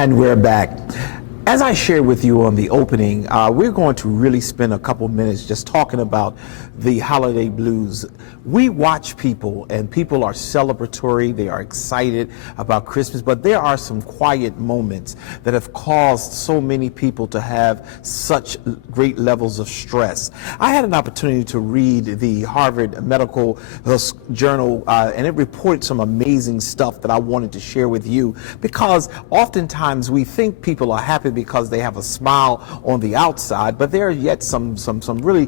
And we're back. As I shared with you on the opening, we're going to really spend a couple minutes just talking about the holiday blues. We watch people, and people are celebratory, they are excited about Christmas, but there are some quiet moments that have caused so many people to have such great levels of stress. I had an opportunity to read the Harvard Medical Journal, and it reported some amazing stuff that I wanted to share with you, because oftentimes we think people are happy because they have a smile on the outside, but there are yet some really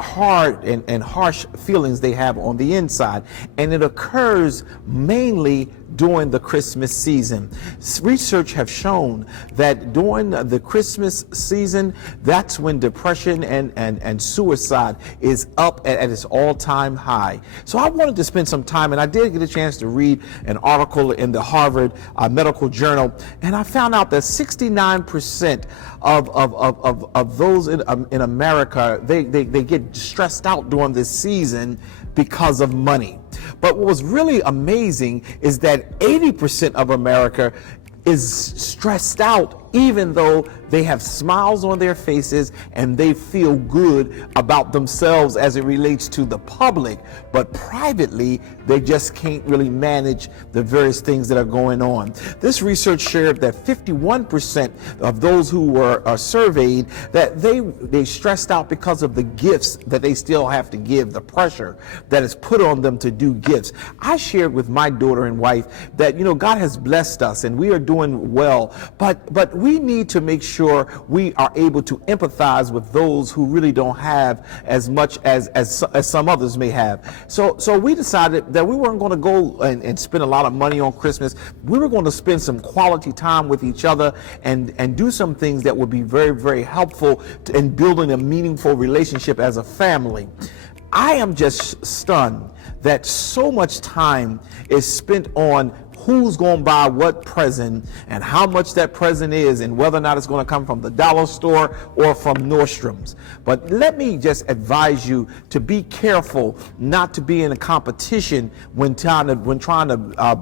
hard and harsh feelings they have on the inside, and it occurs mainly during the Christmas season. Research have shown that during the Christmas season, that's when depression and suicide is up at its all-time high. So I wanted to spend some time, and I did get a chance to read an article in the Harvard Medical Journal, and I found out that 69% of those in America, they get stressed out during this season because of money. But what was really amazing is that 80% of America is stressed out even though they have smiles on their faces and they feel good about themselves as it relates to the public, but privately they just can't really manage the various things that are going on. This research shared that 51% of those who were surveyed, that they stressed out because of the gifts that they still have to give, the pressure that is put on them to do gifts. I shared with my daughter and wife that, God has blessed us and we are doing well, but we need to make sure we are able to empathize with those who really don't have as much as some others may have. So we decided that we weren't going to go and spend a lot of money on Christmas. We were going to spend some quality time with each other and do some things that would be very, very helpful in building a meaningful relationship as a family. I am just stunned that so much time is spent on who's going to buy what present and how much that present is and whether or not it's going to come from the dollar store or from Nordstrom's. But let me just advise you to be careful not to be in a competition when trying to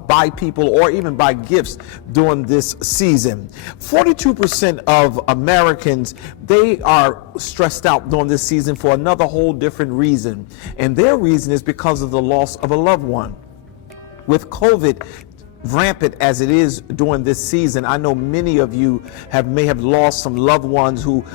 buy people or even buy gifts during this season. 42% of Americans, they are stressed out during this season for another whole different reason. And their reason is because of the loss of a loved one. With COVID rampant as it is during this season, I know many of you may have lost some loved ones who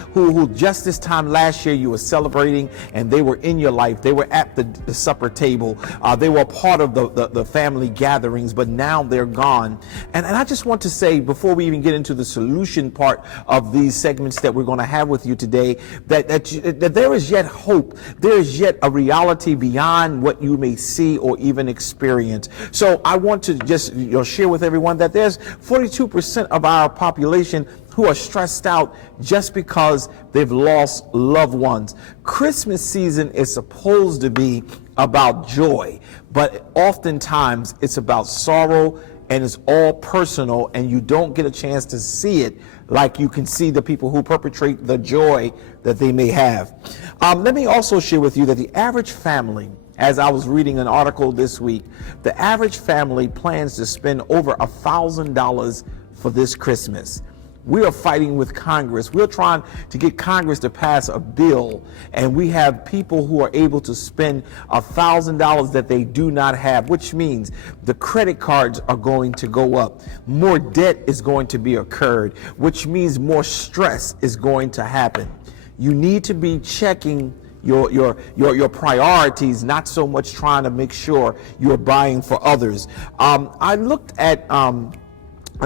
just this time last year you were celebrating and they were in your life. They were at the supper table. They were part of the family gatherings, but now they're gone. And I just want to say, before we even get into the solution part of these segments that we're going to have with you today, that there is yet hope. There is yet a reality beyond what you may see or even experience. So I want to just share with everyone that there's 42% of our population who are stressed out just because they've lost loved ones. Christmas season is supposed to be about joy, but oftentimes it's about sorrow, and it's all personal, and you don't get a chance to see it like you can see the people who perpetrate the joy that they may have. Let me also share with you that the average family, as I was reading an article this week, the average family plans to spend over $1,000 for this Christmas. We are fighting with Congress. We're trying to get Congress to pass a bill, and we have people who are able to spend $1,000 that they do not have, which means the credit cards are going to go up. More debt is going to be occurred, which means more stress is going to happen. You need to be checking your priorities, not so much trying to make sure you're buying for others. I looked at an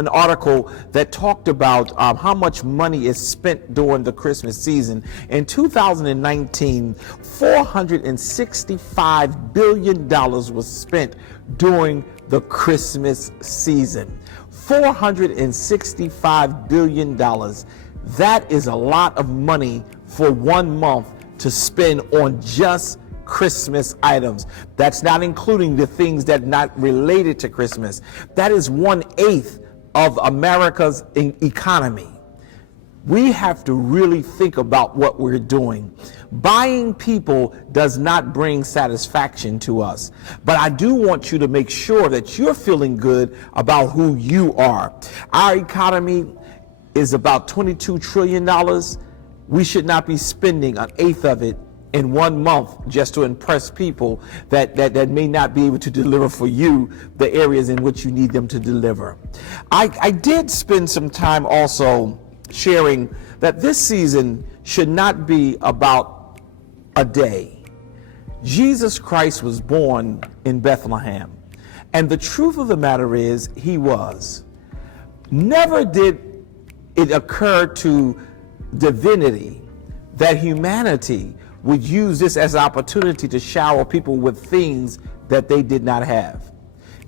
article that talked about how much money is spent during the Christmas season. In 2019, $465 billion was spent during the Christmas season. $465 billion. That is a lot of money for 1 month to spend on just Christmas items. That's not including the things that are not related to Christmas. That is 1/8 of America's economy. We have to really think about what we're doing. Buying people does not bring satisfaction to us, but I do want you to make sure that you're feeling good about who you are. Our economy is about $22 trillion, we should not be spending an eighth of it in 1 month just to impress people that may not be able to deliver for you the areas in which you need them to deliver. I did spend some time also sharing that this season should not be about a day. Jesus Christ was born in Bethlehem, and the truth of the matter is he was. Never did it occur to divinity that humanity would use this as an opportunity to shower people with things that they did not have.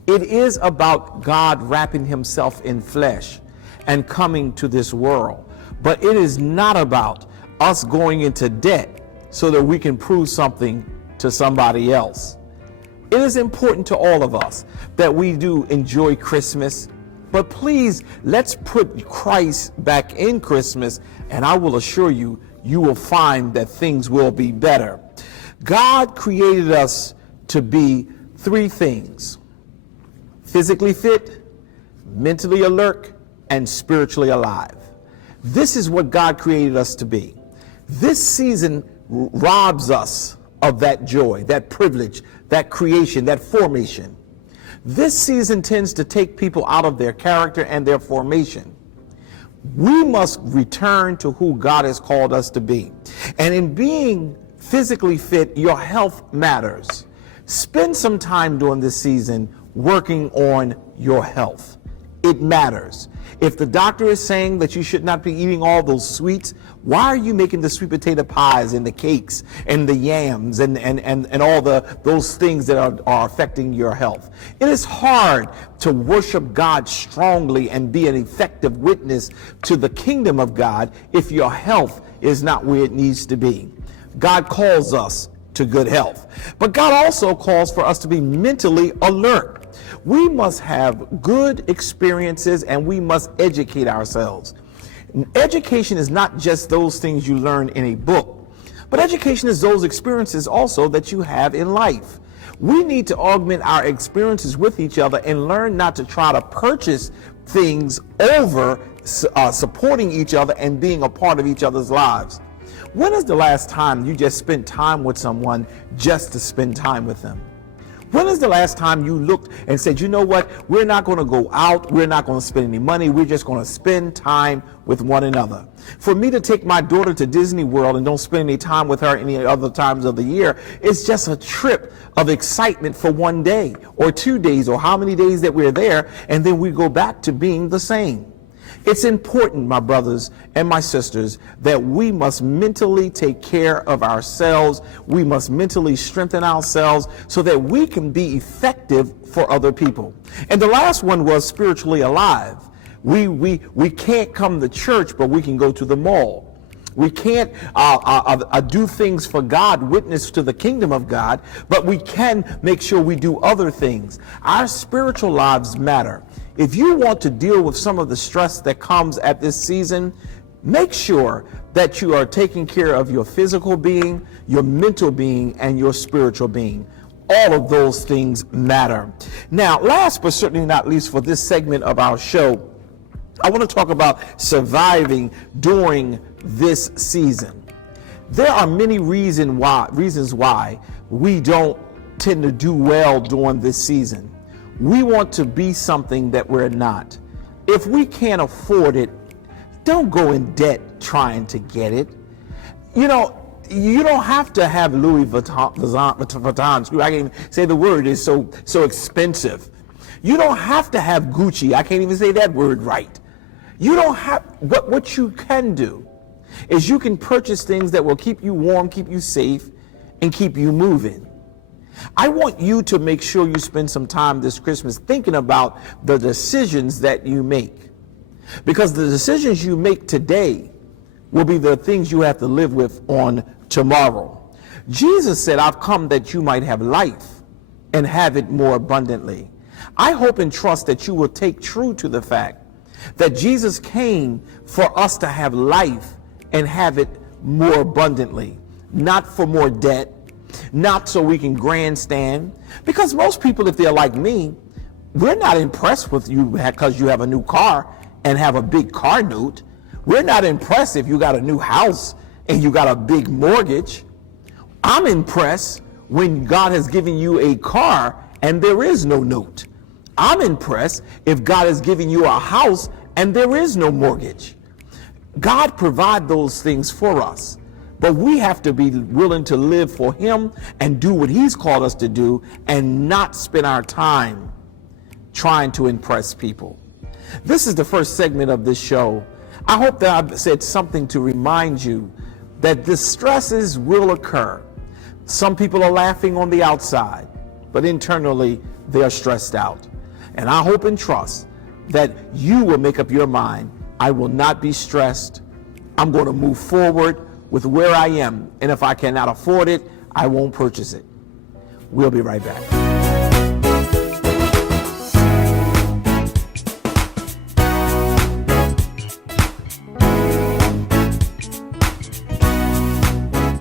It is about God wrapping himself in flesh and coming to this world. But it is not about us going into debt so that we can prove something to somebody else. It is important to all of us that we do enjoy Christmas, but please, let's put Christ back in Christmas, and I will assure you, you will find that things will be better. God created us to be three things: physically fit, mentally alert, and spiritually alive. This is what God created us to be. This season robs us of that joy, that privilege, that creation, that formation. This season tends to take people out of their character and their formation. We must return to who God has called us to be. And in being physically fit, your health matters. Spend some time during this season working on your health. It matters. If the doctor is saying that you should not be eating all those sweets, why are you making the sweet potato pies and the cakes and the yams and all those things that are affecting your health? It is hard to worship God strongly and be an effective witness to the kingdom of God if your health is not where it needs to be. God calls us to good health, but God also calls for us to be mentally alert. We must have good experiences and we must educate ourselves. Education is not just those things you learn in a book, but education is those experiences also that you have in life. We need to augment our experiences with each other and learn not to try to purchase things over supporting each other and being a part of each other's lives. When is the last time you just spent time with someone just to spend time with them? When is the last time you looked and said, you know what, we're not going to go out, we're not going to spend any money, we're just going to spend time with one another? For me to take my daughter to Disney World and don't spend any time with her any other times of the year, it's just a trip of excitement for 1 day or 2 days or how many days that we're there, and then we go back to being the same. It's important, my brothers and my sisters, that we must mentally take care of ourselves. We must mentally strengthen ourselves so that we can be effective for other people. And the last one was spiritually alive. We can't come to church, but we can go to the mall. We can't do things for God, witness to the kingdom of God, but we can make sure we do other things. Our spiritual lives matter. If you want to deal with some of the stress that comes at this season, make sure that you are taking care of your physical being, your mental being, and your spiritual being. All of those things matter. Now, last but certainly not least for this segment of our show, I want to talk about surviving during this season. There are many reasons why we don't tend to do well during this season. We want to be something that we're not. If we can't afford it, don't go in debt trying to get it. You know, you don't have to have Louis Vuitton. I can't even say the word, is so expensive. You don't have to have Gucci. I can't even say that word right. You don't have, what you can do is you can purchase things that will keep you warm, keep you safe, and keep you moving. I want you to make sure you spend some time this Christmas thinking about the decisions that you make. Because the decisions you make today will be the things you have to live with on tomorrow. Jesus said, I've come that you might have life and have it more abundantly. I hope and trust that you will take true to the fact that Jesus came for us to have life and have it more abundantly, not for more debt, not so we can grandstand. Because most people, if they're like me, we're not impressed with you because you have a new car and have a big car note. We're not impressed if you got a new house and you got a big mortgage. I'm impressed when God has given you a car and there is no note. I'm impressed if God has given you a house and there is no mortgage. God provides those things for us, but we have to be willing to live for Him and do what He's called us to do and not spend our time trying to impress people. This is the first segment of this show. I hope that I've said something to remind you that distresses will occur. Some people are laughing on the outside, but internally they are stressed out. And I hope and trust that you will make up your mind, I will not be stressed. I'm going to move forward with where I am. And if I cannot afford it, I won't purchase it. We'll be right back.